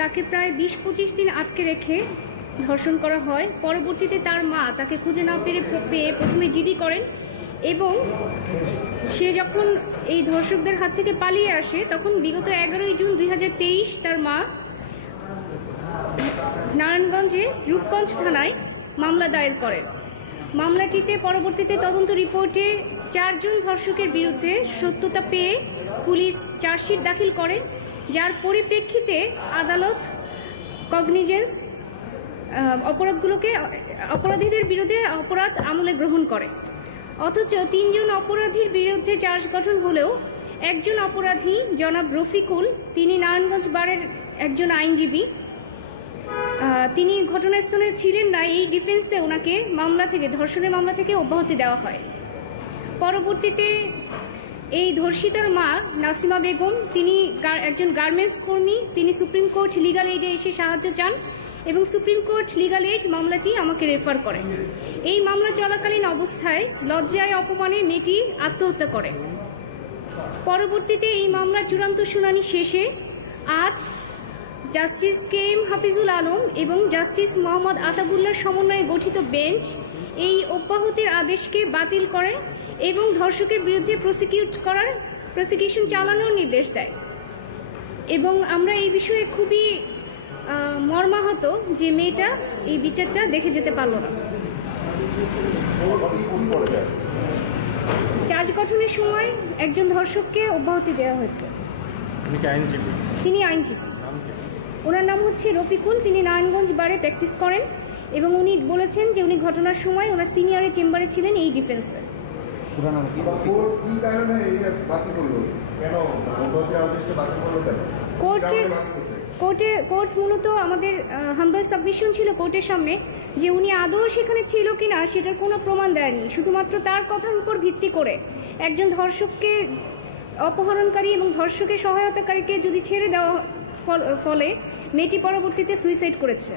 তাকে প্রায় 20-25 দিন আটকে রেখে ধর্ষণ করা হয়। পরবর্তীতে তার মা তাকে খুঁজে না পেয়ে প্রথমে জিডি করেন এবং সে যখন এই ধর্ষকদের হাত থেকে পালিয়ে আসে তখন বিগত 11 জুন 2023 তার মা নারায়ণগঞ্জে রূপগঞ্জ থানায় মামলা দায়ের করেন। মামলাটিতে পরবর্তীতে তদন্ত রিপোর্টে 4 জন ধর্ষকের বিরুদ্ধে সত্যতা পেয়ে পুলিশ চার্জশিট দাখিল করে, যার পরিপ্রেক্ষিতে আদালত কগনিজেন্স অপরাধীদের বিরুদ্ধে অপরাধ আমলে গ্রহণ করে। অথচ 3 জন অপরাধীর বিরুদ্ধে চার্জ গঠন হলেও একজন অপরাধী জনাব রফিকুল, তিনি নারায়ণগঞ্জ বারের একজন আইনজীবী, তিনি ঘটনাস্থলে ছিলেন না। এই ডিফেন্সে ওনাকে ধর্ষণের মামলা থেকে অব্যাহতি দেওয়া হয়। পরবর্তীতে এই ধর্ষিতার মা নাসিমা বেগম, তিনি একজন গার্মেন্টস কর্মী, তিনি সুপ্রিম কোর্ট লিগাল এইডে এসে সাহায্য চান এবং সুপ্রিম কোর্ট লিগাল এইড মামলাটি আমাকে রেফার করে। এই মামলা চলাকালীন অবস্থায় লজ্জায় অপমানে মেয়েটি আত্মহত্যা করে। পরবর্তীতে এই মামলার চূড়ান্ত শুনানি শেষে আজ জাস্টিস KM হাফিজুল আলম এবং জাস্টিস মোহাম্মদ আতাবুল্লাহর সমন্বয়ে গঠিত বেঞ্চ এই অব্যাহতির আদেশকে বাতিল করে এবং ধর্ষকের বিরুদ্ধে প্রসিকিউশন চালানোর নির্দেশ দেয়। এবং আমরা এই বিষয়ে খুবই মর্মাহত যে মেয়েটা এই বিচারটা দেখে যেতে পারল না। চার্জ গঠনের সময় একজন ধর্ষককে অব্যাহতি দেওয়া হয়েছে। তিনি আইনজীবী, ওনার নাম হচ্ছে রফিকুল, তিনি নারায়ণগঞ্জ বারে প্র্যাকটিস করেন এবং উনি বলেছেন যে উনি ঘটনার সময় ওনার সিনিয়রের চেম্বারে ছিলেন এই ডিফেন্সে। কোর্ট মূলত আমাদের হাম্বল সাবমিশন ছিল কোর্টের সামনে যে উনি আদৌ সেখানে ছিল কিনা সেটার কোনো প্রমাণ দেয়নি। শুধুমাত্র তার কথার উপর ভিত্তি করে একজন ধর্ষককে, অপহরণকারী এবং ধর্ষকের সহায়তাকারীকে যদি ছেড়ে দেওয়া ফলে মেয়েটি পরবর্তীতে সুইসাইড করেছে।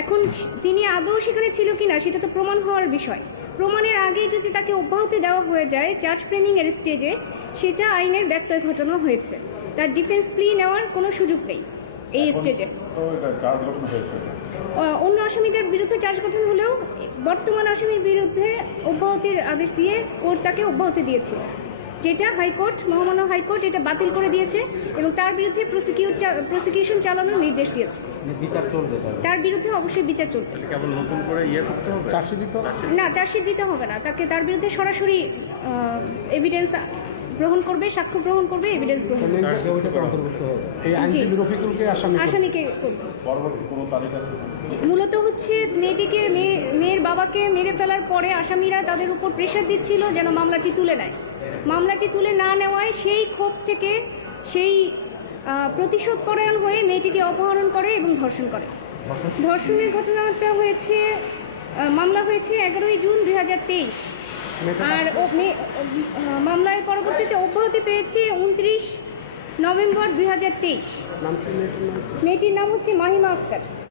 এখন তিনি আদৌ সেখানে ছিল কিনা সেটা তো প্রমাণ হওয়ার বিষয়। প্রমাণের আগেই যদি তাকে অব্যাহতি দেওয়া হয়ে যায় চার্জ ফ্রেমিং এর স্টেজে, সেটা আইনের ব্যত্যয় ঘটানো হয়েছে। তার ডিফেন্স প্লি নেওয়ার কোনো সুযোগ নেই এই স্টেজে। অন্য আসামিদের বিরুদ্ধে চার্জ গঠন হলেও বর্তমান আসামির বিরুদ্ধে অব্যাহতির আদেশ দিয়ে কোর্ট তাকে অব্যাহতি দিয়েছিল, যেটা হাইকোর্ট, মহামান্য হাইকোর্ট এটা বাতিল করে দিয়েছে এবং তার বিরুদ্ধে প্রসিকিউশন চালানোর নির্দেশ দিয়েছে। বিচার চলবে, তার বিরুদ্ধে অবশ্যই বিচার চলবে। না, চার্জশিট দিতে হবে না, তার বিরুদ্ধে সরাসরি এভিডেন্স গ্রহণ করবে, সাক্ষ্য গ্রহণ করবে, এভিডেন্স গ্রহণ করবে। আসামিকে মূলত হচ্ছে মেয়ের বাবাকে মেরে ফেলার পরে আসামিরা তাদের উপর প্রেশার দিচ্ছিল যেন মামলাটি তুলে নেয়। মামলাটি তুলে না নেওয়ায় সেই ক্ষোভ থেকে, সেই প্রতিশোধ পরায়ণ হয়ে মেয়েটিকে অপহরণ করে এবং ধর্ষণ করে। ধর্ষণের ঘটনাটা হয়েছে, মামলা হয়েছে 11 জুন 2023, আর মামলায় পরবর্তীতে অব্যাহতি পেয়েছে 29 নভেম্বর 2023। মেয়েটির নাম হচ্ছে মাহিমা আক্তার।